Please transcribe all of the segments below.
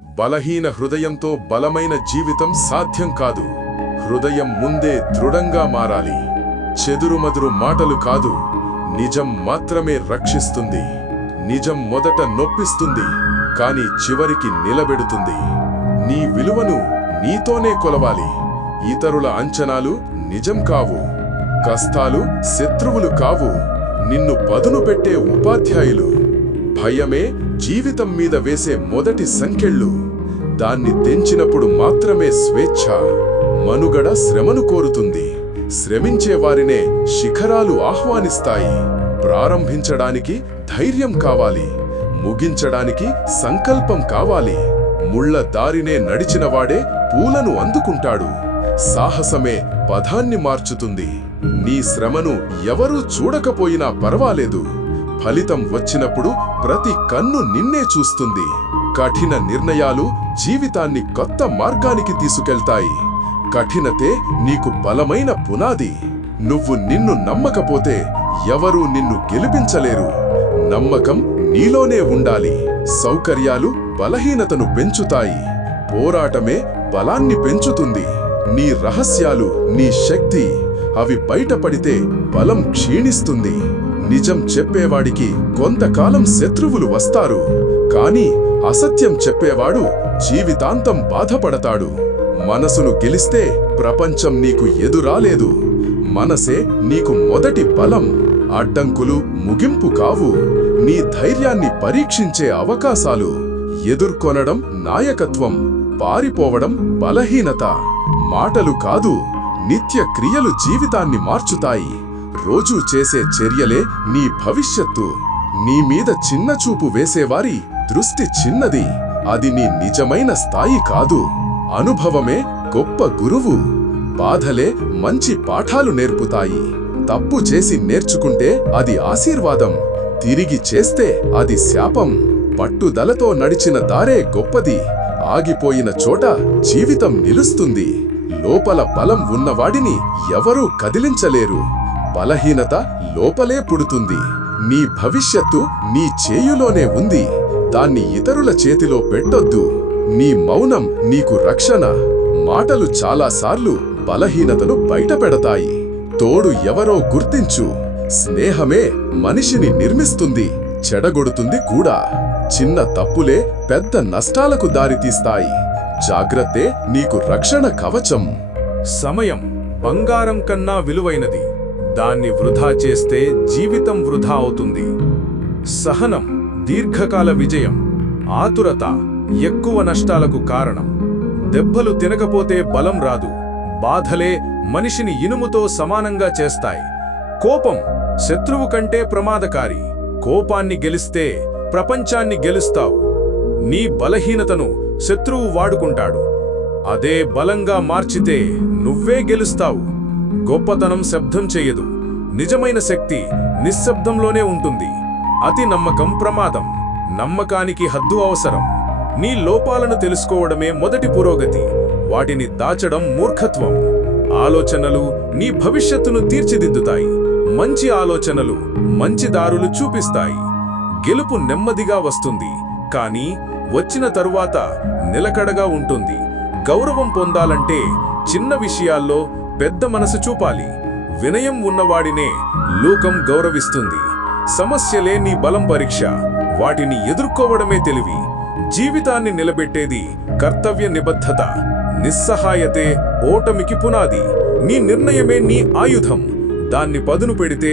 బలహీన హృదయంతో బలమైన జీవితం సాధ్యం కాదు. హృదయం ముందే దృఢంగా మారాలి. చెదురుమదురు మాటలు కాదు, నిజం మాత్రమే రక్షిస్తుంది. నిజం మొదట నొప్పిస్తుంది, కాని చివరికి నిలబెడుతుంది. నీ విలువను నీతోనే కొలవాలి. ఇతరుల అంచనాలు నిజం కావు. కష్టాలు శత్రువులు కావు, నిన్ను పదును పెట్టే ఉపాధ్యాయులు. భయమే జీవితం మీద వేసే మొదటి సంకెళ్ళు. దాన్ని తెంచినప్పుడు మాత్రమే స్వేచ్ఛ. మనుగడ శ్రమను కోరుతుంది. శ్రమించే వారినే శిఖరాలు ఆహ్వానిస్తాయి. ప్రారంభించడానికి ధైర్యం కావాలి, ముగించడానికి సంకల్పం కావాలి. ముళ్ళ దారినే నడిచినవాడే పూలను అందుకుంటాడు. సాహసమే పదాన్ని మార్చుతుంది. నీ శ్రమను ఎవరూ చూడకపోయినా పర్వాలేదు. ఫలితం వచ్చినప్పుడు ప్రతి కన్ను నిన్నే చూస్తుంది. కఠిన నిర్ణయాలు జీవితాన్ని కొత్త మార్గానికి తీసుకెళ్తాయి. కఠినతే నీకు బలమైన పునాది. నువ్వు నిన్ను నమ్మకపోతే ఎవరూ నిన్ను గెలిపించలేరు. నమ్మకం నీలోనే ఉండాలి. సౌకర్యాలు బలహీనతను పెంచుతాయి. పోరాటమే బలాన్ని పెంచుతుంది. నీ రహస్యాలు, నీ శక్తి, అవి బయటపడితే బలం క్షీణిస్తుంది. నిజం చెప్పేవాడికి కొంతకాలం శత్రువులు వస్తారు, కానీ అసత్యం చెప్పేవాడు జీవితాంతం బాధపడతాడు. మనసును గెలిస్తే ప్రపంచం నీకు ఎదురాలేదు. మనసే నీకు మొదటి బలం. అడ్డంకులు ముగింపు కావు, నీ ధైర్యాన్ని పరీక్షించే అవకాశాలు. ఎదుర్కొనడం నాయకత్వం, పారిపోవడం బలహీనత. మాటలు కాదు, నిత్య క్రియలు జీవితాన్ని మార్చుతాయి. రోజూ చేసే చర్యలే నీ భవిష్యత్తు. నీ మీద చిన్న చూపు వేసేవారి దృష్టి చిన్నది. అది నీ నిజమైన స్థాయి కాదు. అనుభవమే గొప్ప గురువు. బాధలే మంచి పాఠాలు నేర్పుతాయి. తప్పు చేసి నేర్చుకుంటే అది ఆశీర్వాదం. తిరిగి చేస్తే అది శాపం. పట్టుదలతో నడిచిన దారే గొప్పది. ఆగిపోయిన చోట జీవితం నిలుస్తుంది. లోపల బలం ఉన్నవాడిని ఎవరూ కదిలించలేరు. బలహీనత లోపలే పుడుతుంది. నీ భవిష్యత్తు నీ చేయులోనే ఉంది. దాన్ని ఇతరుల చేతిలో పెట్టొద్దు. నీ మౌనం నీకు రక్షణ. మాటలు చాలాసార్లు బలహీనతను బయటపెడతాయి. తోడు ఎవరో గుర్తించు. స్నేహమే మనిషిని నిర్మిస్తుంది, చెడగొడుతుంది కూడా. చిన్న తప్పులే పెద్ద నష్టాలకు దారితీస్తాయి. జాగ్రత్తే నీకు రక్షణ కవచం. సమయం బంగారం కన్నా విలువైనది. దాన్ని వృధా చేస్తే జీవితం వృధా అవుతుంది. సహనం దీర్ఘకాల విజయం. ఆతురత ఎక్కువ నష్టాలకు కారణం. దెబ్బలు తినకపోతే బలం రాదు. బాధలే మనిషిని ఇనుముతో సమానంగా చేస్తాయి. కోపం శత్రువు కంటే ప్రమాదకారి. కోపాన్ని గెలిస్తే ప్రపంచాన్ని గెలుస్తావు. నీ బలహీనతను శత్రువు వాడుకుంటాడు. అదే బలంగా మార్చితే నువ్వే గెలుస్తావు. గొప్పతనం శబ్దం చెయ్యదు. నిజమైన శక్తి నిశ్శబ్దంలోనే ఉంటుంది. అతి నమ్మకం ప్రమాదం. నమ్మకానికి హద్దు అవసరం. నీ లోపాలను తెలుసుకోవడమే మొదటి పురోగతి. వాటిని దాచడం మూర్ఖత్వం. ఆలోచనలు నీ భవిష్యత్తును తీర్చిదిద్దుతాయి. మంచి ఆలోచనలు మంచి దారులు చూపిస్తాయి. గెలుపు నెమ్మదిగా వస్తుంది, కానీ వచ్చిన తరువాత నిలకడగా ఉంటుంది. గౌరవం పొందాలంటే చిన్న విషయాల్లో పెద్ద మనసు చూపాలి. వినయం ఉన్నవాడినే లోకం గౌరవిస్తుంది. సమస్యలే నీ బలం పరీక్ష. వాటిని ఎదుర్కోవడమే తెలివి. జీవితాన్ని నిలబెట్టేది కర్తవ్య నిబద్ధత. నిస్సహాయతే ఓటమికి పునాది. నీ నిర్ణయమే నీ ఆయుధం. దాన్ని పదును పెడితే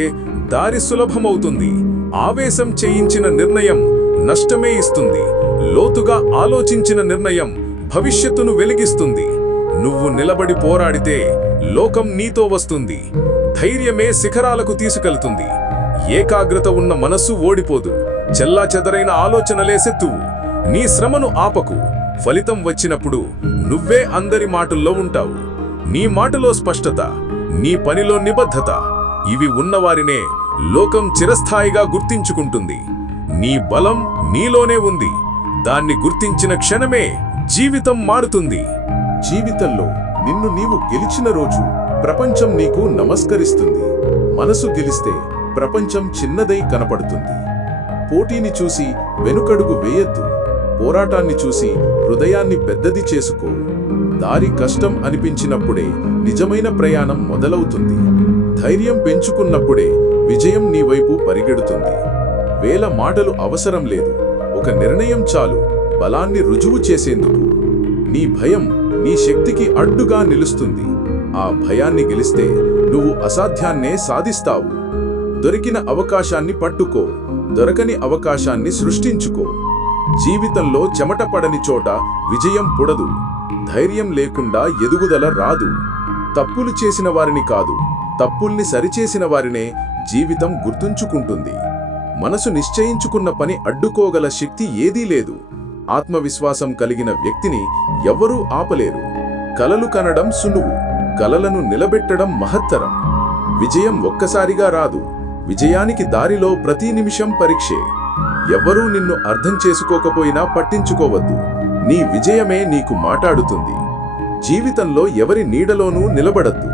దారి సులభమవుతుంది. ఆవేశం చేయించిన నిర్ణయం నష్టమే ఇస్తుంది. లోతుగా ఆలోచించిన నిర్ణయం భవిష్యత్తును వెలిగిస్తుంది. నువ్వు నిలబడి పోరాడితే లోకం నీతో వస్తుంది. ధైర్యమే శిఖరాలకు తీసుకెళ్తుంది. ఏకాగ్రత ఉన్న మనస్సు ఓడిపోదు. చెల్లాచెదరైన ఆలోచనలే శత్రువు. నీ శ్రమను ఆపకు. ఫలితం వచ్చినప్పుడు నువ్వే అందరి మాటల్లో ఉంటావు. నీ మాటలో స్పష్టత, నీ పనిలో నిబద్ధత, ఇవి ఉన్నవారినే లోకం చిరస్థాయిగా గుర్తించుకుంటుంది. నీ బలం నీలోనే ఉంది. దాన్ని గుర్తించిన క్షణమే జీవితం మారుతుంది. జీవితంలో నిన్ను నీవు గెలిచిన రోజు ప్రపంచం నీకు నమస్కరిస్తుంది. మనసు గెలిస్తే ప్రపంచం చిన్నదై కనపడుతుంది. పోటీని చూసి వెనుకడుగు వేయద్దు. పోరాటాన్ని చూసి హృదయాన్ని పెద్దది చేసుకో. దారి కష్టం అనిపించినప్పుడే నిజమైన ప్రయాణం మొదలవుతుంది. ధైర్యం పెంచుకున్నప్పుడే విజయం నీ వైపు పరిగెడుతుంది. వేల మాటలు అవసరం లేదు, ఒక నిర్ణయం చాలు బలాన్ని రుజువు చేసేందుకు. నీ భయం నీ శక్తికి అడ్డుగా నిలుస్తుంది. ఆ భయాన్ని గెలిస్తే నువ్వు అసాధ్యాన్నే సాధిస్తావు. దొరికిన అవకాశాన్ని పట్టుకో, దొరకని అవకాశాన్ని సృష్టించుకో. జీవితంలో చెమట పడని చోట విజయం పుడదు. ధైర్యం లేకుండా ఎదుగుదల రాదు. తప్పులు చేసిన వారిని కాదు, తప్పుల్ని సరిచేసిన వారినే జీవితం గుర్తుంచుకుంటుంది. మనసు నిశ్చయించుకున్న పని అడ్డుకోగల శక్తి ఏదీ లేదు. ఆత్మవిశ్వాసం కలిగిన వ్యక్తిని ఎవ్వరూ ఆపలేరు. కలలు కనడం సులువు, కలలను నిలబెట్టడం మహత్తరం. విజయం ఒక్కసారిగా రాదు, విజయానికి దారిలో ప్రతి నిమిషం పరీక్షే. ఎవ్వరూ నిన్ను అర్థం చేసుకోకపోయినా పట్టించుకోవద్దు. నీ విజయమే నీకు మాట్లాడుతుంది. జీవితంలో ఎవరి నీడలోనూ నిలబడద్దు.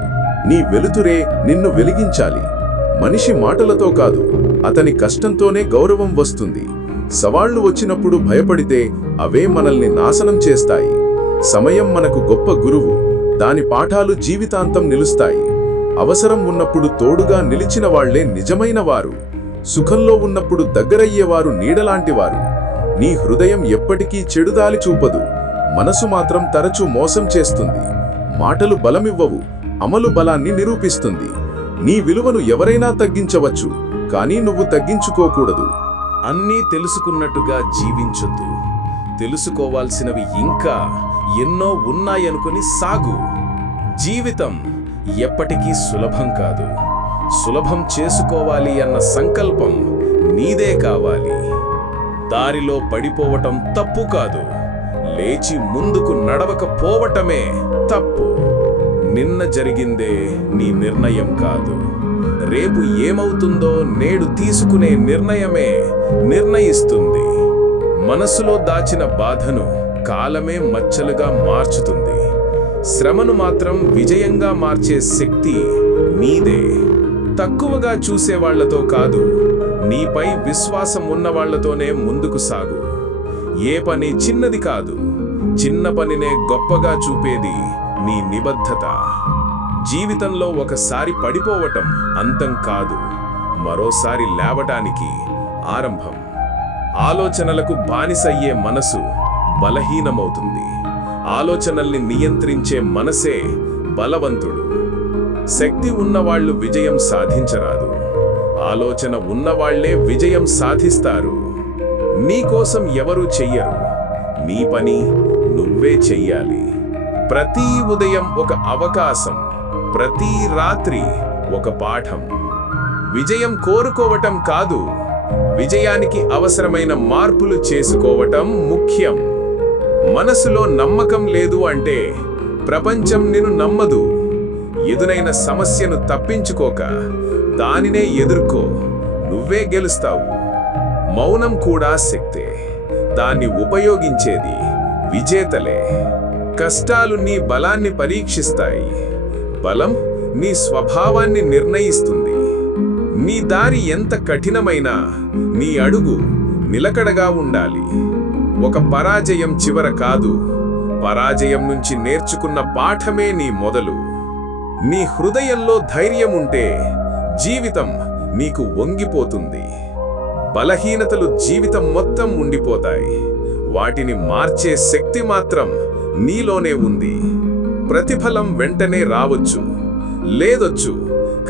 నీ వెలుతురే నిన్ను వెలిగించాలి. మనిషి మాటలతో కాదు, అతని కష్టంతోనే గౌరవం వస్తుంది. సవాళ్లు వచ్చినప్పుడు భయపడితే అవే మనల్ని నాశనం చేస్తాయి. సమయం మనకు గొప్ప గురువు, దాని పాఠాలు జీవితాంతం నిలుస్తాయి. అవసరం ఉన్నప్పుడు తోడుగా నిలిచిన వాళ్లే నిజమైన వారు. సుఖంలో ఉన్నప్పుడు దగ్గరయ్యేవారు నీడలాంటివారు. నీ హృదయం ఎప్పటికీ చెడుదాలి చూపదు, మనసు మాత్రం తరచూ మోసం చేస్తుంది. మాటలు బలమివ్వవు, అమలు బలాన్ని నిరూపిస్తుంది. నీ విలువను ఎవరైనా తగ్గించవచ్చు, కానీ నువ్వు తగ్గించుకోకూడదు. అన్నీ తెలుసుకున్నట్టుగా జీవించొద్దు. తెలుసుకోవాల్సినవి ఇంకా ఎన్నో ఉన్నాయనుకుని సాగు. జీవితం ఎప్పటికీ సులభం కాదు. సులభం చేసుకోవాలి అన్న సంకల్పం నీదే కావాలి. దారిలో పడిపోవటం తప్పు కాదు, లేచి ముందుకు నడవకపోవటమే తప్పు. నిన్న జరిగిందే నీ నిర్ణయం కాదు. రేపు ఏమవుతుందో నేడు తీసుకునే నిర్ణయమే నిర్ణయిస్తుంది. మనసులో దాచిన బాధను కాలమే మచ్చలుగా మార్చుతుంది. శ్రమను మాత్రం విజయంగా మార్చే శక్తి నీదే. తక్కువగా చూసేవాళ్లతో కాదు, నీపై విశ్వాసం ఉన్నవాళ్లతోనే ముందుకు సాగు. ఏ పని చిన్నది కాదు, చిన్న పనినే గొప్పగా చూపేది నీ నిబద్ధత. జీవితంలో ఒకసారి పడిపోవటం అంతం కాదు, మరోసారి లేవటానికి ఆరంభం. ఆలోచనలకు బానిసయ్యే మనసు బలహీనమవుతుంది. ఆలోచనల్ని నియంత్రించే మనసే బలవంతుడు. శక్తి ఉన్నవాళ్లు విజయం సాధించరాదు, ఆలోచన ఉన్నవాళ్లే విజయం సాధిస్తారు. నీకోసం ఎవరూ చెయ్యరు, నీ పని నువ్వే చెయ్యాలి. ప్రతి ఉదయం ఒక అవకాశం, ప్రతి రాత్రి ఒక పాఠం. విజయం కోరుకోవటం కాదు, విజయానికి అవసరమైన మార్పులు చేసుకోవటం ముఖ్యం. మనసులో నమ్మకం లేదు అంటే ప్రపంచం నిన్ను నమ్మదు. ఎదురైన సమస్యను తప్పించుకోక దానినే ఎదుర్కో, నువ్వే గెలుస్తావు. మౌనం కూడా శక్తే, దాన్ని ఉపయోగించేది విజేతలే. కష్టాలు నీ బలాన్ని పరీక్షిస్తాయి, బలం నీ స్వభావాన్ని నిర్ణయిస్తుంది. నీ దారి ఎంత కఠినమైనా నీ అడుగు నిలకడగా ఉండాలి. ఒక పరాజయం చివర కాదు, పరాజయం నుంచి నేర్చుకున్న పాఠమే నీ మొదలు. నీ హృదయంలో ధైర్యం ఉంటే జీవితం నీకు వంగిపోతుంది. బలహీనతలు జీవితం మొత్తం ఉండిపోతాయి, వాటిని మార్చే శక్తి మాత్రం నీలోనే ఉంది. ప్రతిఫలం వెంటనే రావచ్చు, లేదొచ్చు,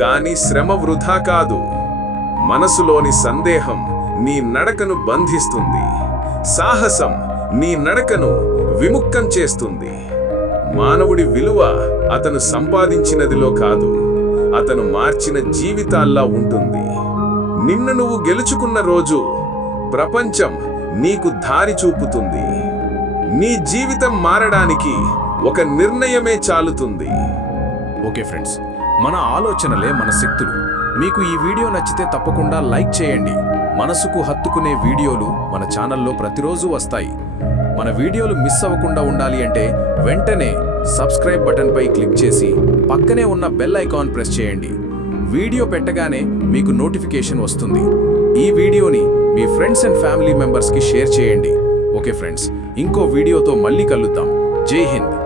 కానీ శ్రమ వృధా కాదు. మనసులోని సందేహం నీ నడకను బంధిస్తుంది, సాహసం నీ నడకను విముక్తం చేస్తుంది. మానవుడి విలువ అతను సంపాదించినదిలో కాదు, అతను మార్చిన జీవితాల్లా ఉంటుంది. నిన్ను నువ్వు గెలుచుకున్న రోజు ప్రపంచం నీకు దారి చూపుతుంది. నీ జీవితం మారడానికి ఒక నిర్ణయమే చాలుతుంది. ఓకే ఫ్రెండ్స్, మన ఆలోచనలే మన శక్తులు. మీకు ఈ వీడియో నచ్చితే తప్పకుండా లైక్ చేయండి. మనసుకు హత్తుకునే వీడియోలు మన ఛానల్లో ప్రతిరోజు వస్తాయి. మన వీడియోలు మిస్ అవ్వకుండా ఉండాలి అంటే వెంటనే సబ్స్క్రైబ్ బటన్పై క్లిక్ చేసి పక్కనే ఉన్న బెల్ ఐకాన్ ప్రెస్ చేయండి. వీడియో పెట్టగానే మీకు నోటిఫికేషన్ వస్తుంది. ఈ వీడియోని మీ ఫ్రెండ్స్ అండ్ ఫ్యామిలీ మెంబర్స్కి షేర్ చేయండి. ఓకే ఫ్రెండ్స్, ఇంకో వీడియోతో మళ్ళీ కలుద్దాం. జై హింద్.